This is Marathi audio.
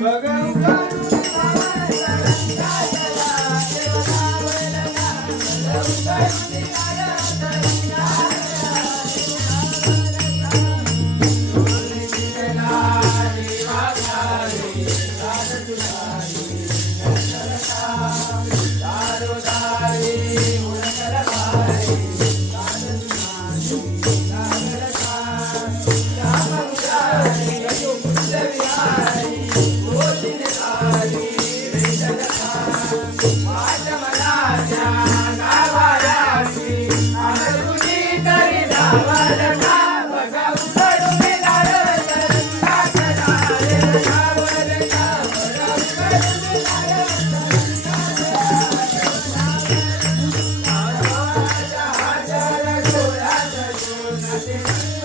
जग गंगा तळे तरंगातला देवा ना रेला देवा उतरले वरका भगवंत रुदीदार सरिताले सावळं भगवंत रुदीदार सरिताले सावळं भगवंत रुदीदार सरिताले सावळं भगवंत